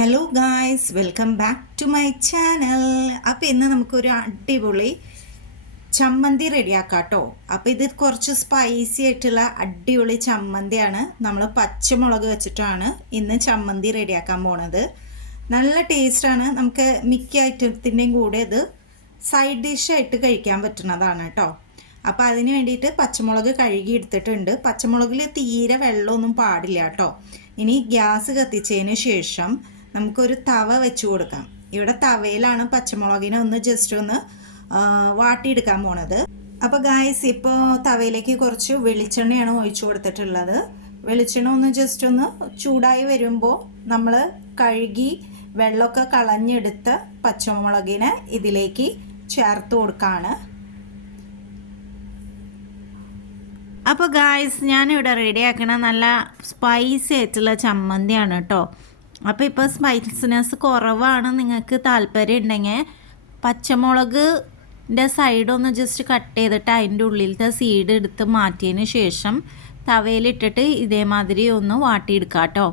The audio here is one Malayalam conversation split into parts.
Hello guys welcome back to my channel അപ്പോൾ ഇന്ന് നമുക്കൊരു അടിപൊളി ചമ്മന്തി റെഡിയാക്കാം കേട്ടോ അപ്പോൾ ഇത് കുറച്ച് സ്പൈസി ആയിട്ടുള്ള അടിപൊളി ചമ്മന്തിയാണ്. നമ്മൾ പച്ചമുളക് വെച്ചിട്ടാണ് ഇന്ന് ചമ്മന്തി റെഡിയാക്കാൻ പോണത്. നല്ല ടേസ്റ്റാണ് നമുക്ക് മിക്ക ഐറ്റത്തിന്റെയും കൂടെ ഇത് സൈഡ് ഡിഷായിട്ട് കഴിക്കാൻ പറ്റുന്നതാണ് കേട്ടോ അപ്പോൾ അതിന് വേണ്ടിയിട്ട് പച്ചമുളക് കഴുകി എടുത്തിട്ടുണ്ട്. പച്ചമുളകിൽ തീരെ വെള്ളമൊന്നും പാടില്ല കേട്ടോ ഇനി ഗ്യാസ് കത്തിച്ചതിന് ശേഷം നമുക്കൊരു തവ വെച്ച് കൊടുക്കാം. ഇവിടെ തവയിലാണ് പച്ചമുളകിനെ ഒന്ന് ജസ്റ്റ് ഒന്ന് വാട്ടിയെടുക്കാൻ പോണത്. അപ്പോൾ ഗായ്സ് ഇപ്പോൾ തവയിലേക്ക് കുറച്ച് വെളിച്ചെണ്ണയാണ് ഒഴിച്ചു കൊടുത്തിട്ടുള്ളത്. വെളിച്ചെണ്ണ ഒന്ന് ജസ്റ്റ് ഒന്ന് ചൂടായി വരുമ്പോൾ നമ്മൾ കഴുകി വെള്ളമൊക്കെ കളഞ്ഞെടുത്ത് പച്ചമുളകിനെ ഇതിലേക്ക് ചേർത്ത് കൊടുക്കുകയാണ് അപ്പോൾ ഗായ്സ് ഞാനിവിടെ റെഡിയാക്കണ നല്ല സ്പൈസി ആയിട്ടുള്ള ചമ്മന്തിയാണ് കേട്ടോ. അപ്പോൾ ഇപ്പോൾ സ്പൈസിനെസ് കുറവാണ് നിങ്ങൾക്ക് താല്പര്യം ഉണ്ടെങ്കിൽ പച്ചമുളകിന്റെ സൈഡൊന്ന് ജസ്റ്റ് കട്ട് ചെയ്തിട്ട് അതിന്റെ ഉള്ളിലത്തെ സീഡ് എടുത്ത് മാറ്റിയതിന് ശേഷം തവയിലിട്ടിട്ട് ഇതേമാതിരി ഒന്ന് വാട്ടിയെടുക്കാം കേട്ടോ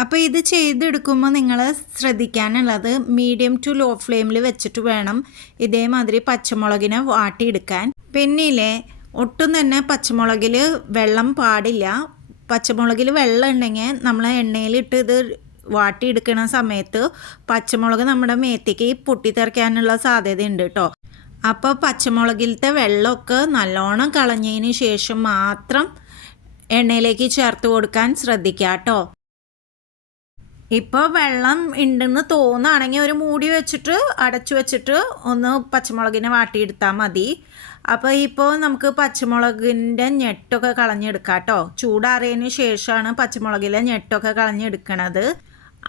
അപ്പോൾ ഇത് ചെയ്തെടുക്കുമ്പോൾ നിങ്ങൾ ശ്രദ്ധിക്കാനുള്ളത് മീഡിയം ടു ലോ ഫ്ലെയിമിൽ വെച്ചിട്ട് വേണം ഇതേമാതിരി പച്ചമുളകിനെ വാട്ടിയെടുക്കാൻ. പിന്നിലെ ഒട്ടും തന്നെ പച്ചമുളകിൽ വെള്ളം പാടില്ല. പച്ചമുളകിൽ വെള്ളം ഉണ്ടെങ്കിൽ നമ്മൾ എണ്ണയിലിട്ട് ഇത് വാട്ടിയെടുക്കണ സമയത്ത് പച്ചമുളക് നമ്മുടെ മേത്തേക്ക് പൊട്ടിത്തെറിക്കാനുള്ള സാധ്യതയുണ്ട് കേട്ടോ അപ്പോൾ പച്ചമുളകിലത്തെ വെള്ളമൊക്കെ നല്ലോണം കളഞ്ഞതിന് ശേഷം മാത്രം എണ്ണയിലേക്ക് ചേർത്ത് കൊടുക്കാൻ ശ്രദ്ധിക്കുക കേട്ടോ ഇപ്പോൾ വെള്ളം ഉണ്ടെന്ന് തോന്നുകയാണെങ്കിൽ ഒരു മൂടി വെച്ചിട്ട് അടച്ചു വെച്ചിട്ട് ഒന്ന് പച്ചമുളകിനെ വാട്ടിയെടുത്താൽ മതി. അപ്പോൾ ഇപ്പോൾ നമുക്ക് പച്ചമുളകിന്റെ ഞെട്ടൊക്കെ കളഞ്ഞെടുക്കാം കേട്ടോ ചൂടാറിയതിന് ശേഷമാണ് പച്ചമുളകിലെ ഞെട്ടൊക്കെ കളഞ്ഞെടുക്കണത്.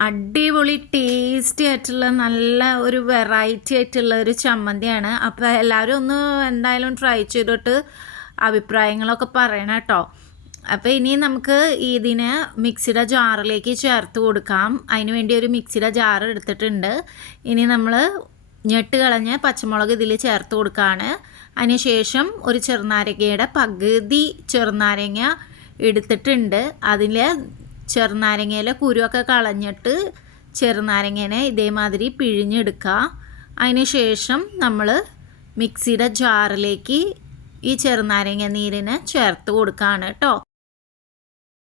അടിപൊളി ടേസ്റ്റി ആയിട്ടുള്ള നല്ല ഒരു വെറൈറ്റി ആയിട്ടുള്ള ഒരു ചമ്മന്തിയാണ്. അപ്പോൾ എല്ലാവരും ഒന്ന് എന്തായാലും ട്രൈ ചെയ്തിട്ട് അഭിപ്രായങ്ങളൊക്കെ പറയണം കേട്ടോ. അപ്പോൾ ഇനി നമുക്ക് ഇതിനെ മിക്സിയുടെ ജാറിലേക്ക് ചേർത്ത് കൊടുക്കാം. അതിന് വേണ്ടി ഒരു മിക്സിയുടെ ജാർ എടുത്തിട്ടുണ്ട്. ഇനി നമ്മൾ ഞെട്ട് കളഞ്ഞ് പച്ചമുളക് ഇതിൽ ചേർത്ത് കൊടുക്കുകയാണ് അതിനുശേഷം ഒരു ചെറുനാരങ്ങയുടെ പകുതി ചെറുനാരങ്ങ എടുത്തിട്ടുണ്ട്. അതിൽ ചെറുനാരങ്ങയിലെ കുരുവൊക്കെ കളഞ്ഞിട്ട് ചെറുനാരങ്ങേനെ ഇതേമാതിരി പിഴിഞ്ഞെടുക്കുക. അതിനുശേഷം നമ്മൾ മിക്സിയുടെ ജാറിലേക്ക് ഈ ചെറുനാരങ്ങ നീരിനെ ചേർത്ത് കൊടുക്കുകയാണ് കേട്ടോ.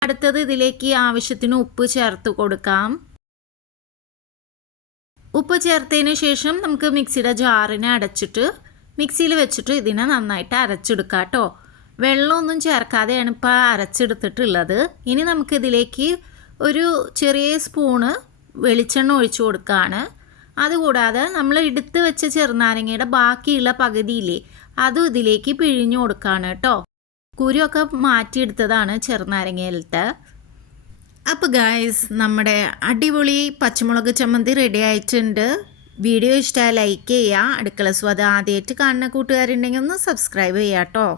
അടുത്തത് ഇതിലേക്ക് ആവശ്യത്തിന് ഉപ്പ് ചേർത്ത് കൊടുക്കാം. ഉപ്പ് ചേർത്തതിന് ശേഷം നമുക്ക് മിക്സിയുടെ ജാറിനെ അടച്ചിട്ട് മിക്സിയിൽ വെച്ചിട്ട് ഇതിനെ നന്നായിട്ട് അരച്ചെടുക്കാം കേട്ടോ. വെള്ളമൊന്നും ചേർക്കാതെയാണ് ഇപ്പോൾ അരച്ചെടുത്തിട്ടുള്ളത്. ഇനി നമുക്കിതിലേക്ക് ഒരു ചെറിയ സ്പൂണ് വെളിച്ചെണ്ണ ഒഴിച്ചു കൊടുക്കുകയാണ് അതുകൂടാതെ നമ്മൾ എടുത്ത് വെച്ച ചെറുനാരങ്ങയുടെ ബാക്കിയുള്ള പകുതിയില്ലേ അതും ഇതിലേക്ക് പിഴിഞ്ഞു കൊടുക്കുകയാണ് കേട്ടോ. കുരുവൊക്കെ മാറ്റിയെടുത്തതാണ് ചെറുനാരങ്ങയിലത്തെ. അപ്പോൾ ഗായ്സ് നമ്മുടെ അടിപൊളി പച്ചമുളക് ചമ്മന്തി റെഡി ആയിട്ടുണ്ട്. വീഡിയോ ഇഷ്ടമായി ലൈക്ക് ചെയ്യുക. അടുക്കള സ്വാദ് ആദ്യമായിട്ട് കാണുന്ന കൂട്ടുകാരുണ്ടെങ്കിൽ ഒന്ന് സബ്സ്ക്രൈബ് ചെയ്യാം കേട്ടോ